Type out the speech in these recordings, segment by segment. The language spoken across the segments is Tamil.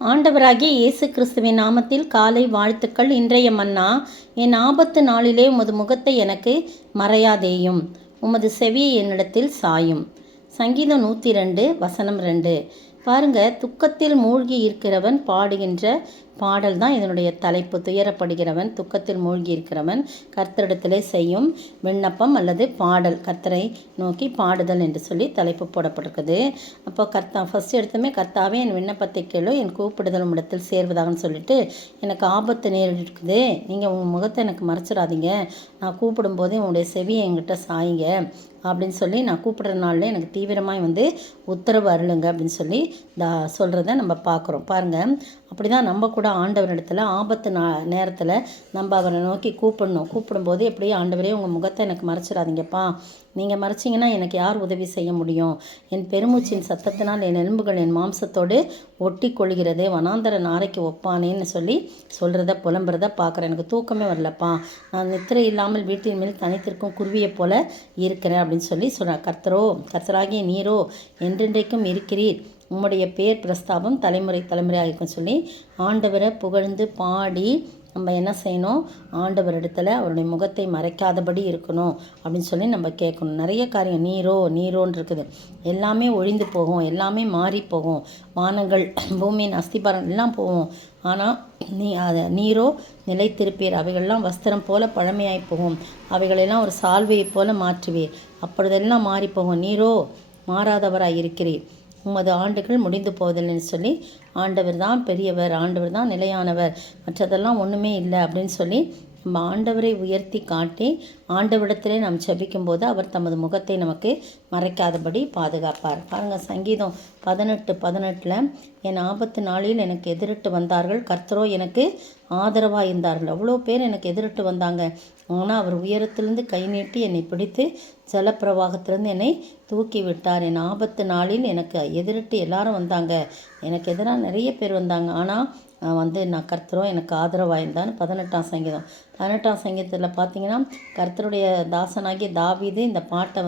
ஆண்டவராகிய இயேசு கிறிஸ்துவின் நாமத்தில் காலை வாழ்த்துக்கள். இன்றைய மன்னா, என் ஆபத்து நாளிலே உமது முகத்தை எனக்கு மறையாதேயும், உமது செவியை என்னிடத்தில் சாயும். சங்கீதம் 102 வசனம் 2. பாருங்க, துக்கத்தில் மூழ்கி இருக்கிறவன் பாடுகின்ற பாடல் தான் இதனுடைய தலைப்பு. துயரப்படுகிறவன், துக்கத்தில் மூழ்கி இருக்கிறவன் கர்த்தரிடத்திலே செய்யும் விண்ணப்பம் அல்லது பாடல், கர்த்தரை நோக்கி பாடுதல் என்று சொல்லி தலைப்பு போடப்பட்டிருக்குது. அப்போ ஃபஸ்ட் எடுத்துமே கர்த்தாவே என் விண்ணப்பத்தை கேளு, என் கூப்பிடுதல் இடத்தில் சேர்வதாகன்னு சொல்லிட்டு, எனக்கு ஆபத்து நேரிடுக்குது, நீங்கள் உங்கள் முகத்தை எனக்கு மறைச்சிடாதீங்க, நான் கூப்பிடும்போதே உங்களுடைய செவியை என்கிட்ட சாயுங்க அப்படின்னு சொல்லி, நான் கூப்பிடுற நாளில் எனக்கு தீவிரமாக உத்தரவு அருளுங்க அப்படின்னு சொல்லி சொல்கிறத நம்ம பார்க்குறோம். பாருங்கள், அப்படி தான் நம்ம கூட ஆண்டவரிடத்தில் ஆபத்து நேரத்தில் நம்ம அவரை நோக்கி கூப்பிடும்போது எப்படி, ஆண்டவரே உங்கள் முகத்தை எனக்கு மறைச்சிடாதீங்கப்பா, நீங்கள் மறைச்சிங்கன்னா எனக்கு யார் உதவி செய்ய முடியும், என் பெருமூச்சின் சத்தத்தினால் என் எலும்புகள் என் மாம்சத்தோடு ஒட்டி கொள்கிறதே, வனாந்தர நாரைக்கு ஒப்பானேன்னு சொல்லி சொல்கிறத புலம்புறத பார்க்குறேன். எனக்கு தூக்கமே வரலப்பா, நான் நித்திரை இல்லாமல் வீட்டின் மேல் தனித்திருக்கும் குருவியை போல இருக்கிறேன் அப்படின்னு சொல்லி சொல்கிறேன். கர்த்தராகிய நீரோ என்றென்றைக்கும் இருக்கிறீர், உம்முடைய பேர் பிரஸ்தாபம் தலைமுறை தலைமுறையாக இருக்குன்னு சொல்லி ஆண்டவரை புகழ்ந்து பாடி நம்ம என்ன செய்யணும், ஆண்டவரிடத்தில் அவருடைய முகத்தை மறைக்காதபடி இருக்கணும் அப்படின்னு சொல்லி நம்ம கேட்கணும். நிறைய காரியம் நீரோன்னு இருக்குது, எல்லாமே ஒழிந்து போகும், எல்லாமே மாறி போகும், வானங்கள் பூமியின் அஸ்திபாரம் எல்லாம் போகும், ஆனால் நீரோ நிலைத்திருப்பீர், அவைகள்லாம் வஸ்திரம் போல பழமையாய் போகும், அவைகளெல்லாம் ஒரு சால்வையை போல மாற்றுவீர், அப்பொழுதெல்லாம் மாறி போகும், நீரோ மாறாதவராய் இருக்கிறீர், உமது ஆண்டுகள் முடிந்து போவதில்லைன்னு சொல்லி ஆண்டவர் தான் பெரியவர், ஆண்டவர் தான் நிலையானவர், மற்றதெல்லாம் ஒன்றுமே இல்லை அப்படின்னு சொல்லி நம்ம ஆண்டவரை உயர்த்தி காட்டி ஆண்டவரிடத்திலே நாம் ஜெபிக்கும்போது அவர் தமது முகத்தை நமக்கு மறைக்காதபடி பாதுகாப்பார். பாருங்கள், சங்கீதம் 18:18 என் ஆபத்து நாளில் எனக்கு எதிரிட்டு வந்தார்கள், கர்த்தரோ எனக்கு ஆதரவாக இருந்தார்கள். அவ்வளோ பேர் எனக்கு எதிரிட்டு வந்தாங்க, ஆனால் அவர் உயரத்திலிருந்து கை நீட்டி என்னை பிடித்து ஜலப்பிரவாகத்திலிருந்து என்னை தூக்கி விட்டார். என் ஆபத்து நாளில் எனக்கு எதிரிட்டு எல்லாரும் வந்தாங்க, எனக்கு எதிராக நிறைய பேர் வந்தாங்க, ஆனால் நான் கர்த்தரோ எனக்கு ஆதரவாக இருந்தான்னு 18ஆம் சங்கீதம். 18ஆம் சங்கீதத்தில் பார்த்தீங்கன்னா, கர்த்தருடைய தாசனாகிய தாவீது இந்த பாட்டை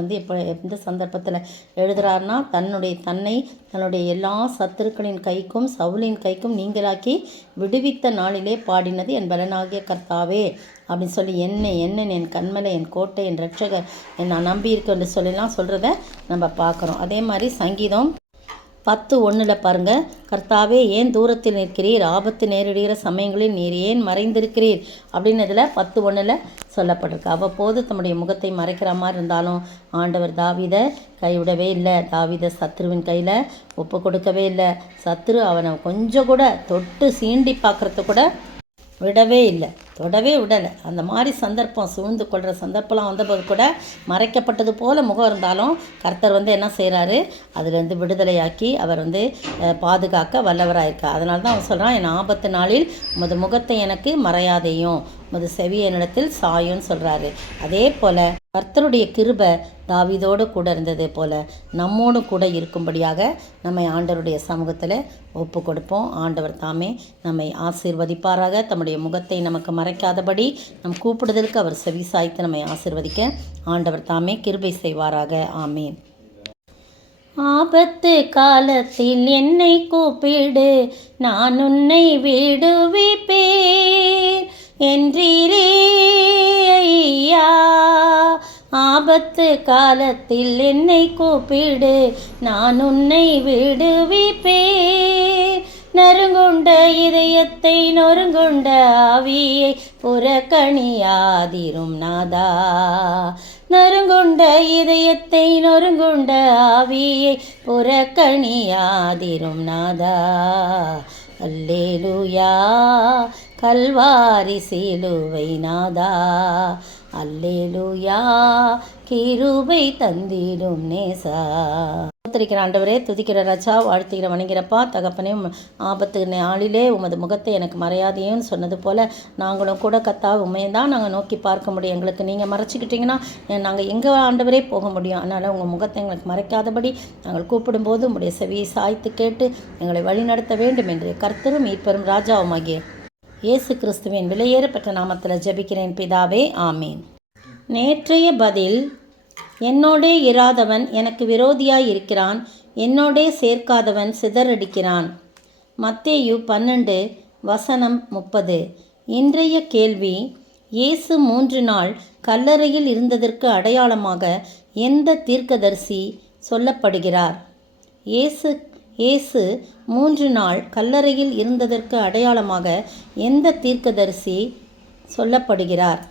எந்த சந்தர்ப்பத்தில் எழுதுகிறாருன்னா, தன்னுடைய எல்லா சத்துருக்களின் கைக்கும் சவுலின் கைக்கும் நீங்களாக்கி விடுவித்த நாளிலே பாடினது என் பலனாகிய கர்த்தாவே அப்படின்னு சொல்லி, என் கண்மலை, என் கோட்டை, என் ரட்சகர், நான் நம்பி இருக்கேன் என்று சொல்லலாம் சொல்கிறத நம்ம பார்க்குறோம். அதே மாதிரி சங்கீதம் 10:1 பாருங்கள், கர்த்தாவே ஏன் தூரத்தில் நிற்கிறீர், ஆபத்து நேரிடுகிற சமயங்களில் நீர் ஏன் மறைந்திருக்கிறீர் அப்படின்னு இதில் 10:1 சொல்லப்பட்டிருக்கு. அவ்வப்போது தம்முடைய முகத்தை மறைக்கிற மாதிரி இருந்தாலும் ஆண்டவர் தாவீதை கைவிடவே இல்லை, தாவீதை சத்ருவின் கையில் ஒப்பு கொடுக்கவே இல்லை, சத்ரு அவனை கொஞ்சம் கூட தொட்டு சீண்டி பார்க்குறது கூட தொடவே விடலை. அந்த மாதிரி சந்தர்ப்பம், சூழ்ந்து கொள்கிற சந்தர்ப்பம்லாம் வந்தபோது கூட மறைக்கப்பட்டது போல் முகம் இருந்தாலும் கர்த்தர் என்ன செய்கிறாரு, அதிலேருந்து விடுதலையாக்கி அவர் பாதுகாக்க வல்லவராயிருக்கார். அதனால தான் அவன் சொல்கிறான், என் ஆபத்து நாளில் உமது முகத்தை எனக்கு மறையாதேயும், உமது செவி என்னிடத்தில் சாயும்னு சொல்கிறாரு. அதே போல் கர்த்தருடைய கிருபை தாவீதோடு கூட இருந்தது போல் நம்மோடு கூட இருக்கும்படியாக நம்மை ஆண்டவருடைய சமூகத்தில் ஒப்பு கொடுப்போம். ஆண்டவர் தாமே நம்மை ஆசீர்வதிப்பாராக. தம்முடைய முகத்தை நமக்கு மறைக்காதபடி நம் கூப்பிடுதலுக்கு அவர் செவி சாய்த்து நம்மை ஆசீர்வதிக்க ஆண்டவர் தாமே கிருபை செய்வாராக. ஆமீன். ஆபத்து காலத்தில் என்னை கூப்பிடு, நான் உன்னை விடுவிப்பேன் என்றீரே ஐயா. ஆபத்து காலத்தில் என்னை கூப்பிடு, நான் உன்னை விடுவிப்பேன். நறுங்குண்ட இதயத்தை நொறுங்குண்ட ஆவியை புறக்கணியாதிரும் நாதா, நறுங்குண்ட இதயத்தை நொறுங்குண்ட ஆவியை புறக்கணியாதிரும் நாதா. அல்லேலூயா கல்வாரி சிலுவை நாதா, அல்லேலூயா கிருபை தந்திடும் நேசா. துதிக்கிற ஆண்டவரே, துதிக்கிற ராஜா, வாழ்த்துகிற வணங்கிறப்பா தகப்பனே, ஆபத்து நாளிலே உமது முகத்தை எனக்கு மறையாதையும் சொன்னது போல் நாங்களும் கூட கத்தா உண்மையை தான் நாங்கள் நோக்கி பார்க்க முடியும். எங்களுக்கு நீங்கள் மறைச்சிக்கிட்டிங்கன்னா நாங்கள் எங்கள் ஆண்டவரே போக முடியும். அதனால் உங்கள் முகத்தை எங்களுக்கு மறைக்காதபடி நாங்கள் கூப்பிடும்போது உங்களுடைய செவியை சாய்த்து கேட்டு எங்களை வழிநடத்த வேண்டும் என்று கர்த்தரும் மீட்பெரும் ராஜாவுமாகிய இயேசு கிறிஸ்துவின் விலையேறப்பட்ட நாமத்தில் ஜெபிக்கிறேன் பிதாவே, ஆமீன். நேற்றைய பதில், என்னோடே இராதவன் எனக்கு விரோதியாய் இருக்கிறான், என்னோடே சேர்க்காதவன் சிதறடிக்கிறான். மத்தேயு 12:30. இன்றைய கேள்வி: இயேசு 3 நாள் கல்லறையில் இருந்ததற்கு அடையாளமாக எந்த தீர்க்கதரிசி சொல்லப்படுகிறார்? இயேசு 3 நாள் கல்லறையில் இருந்ததற்கு அடையாளமாக எந்த தீர்க்கதரிசி சொல்லப்படுகிறார்?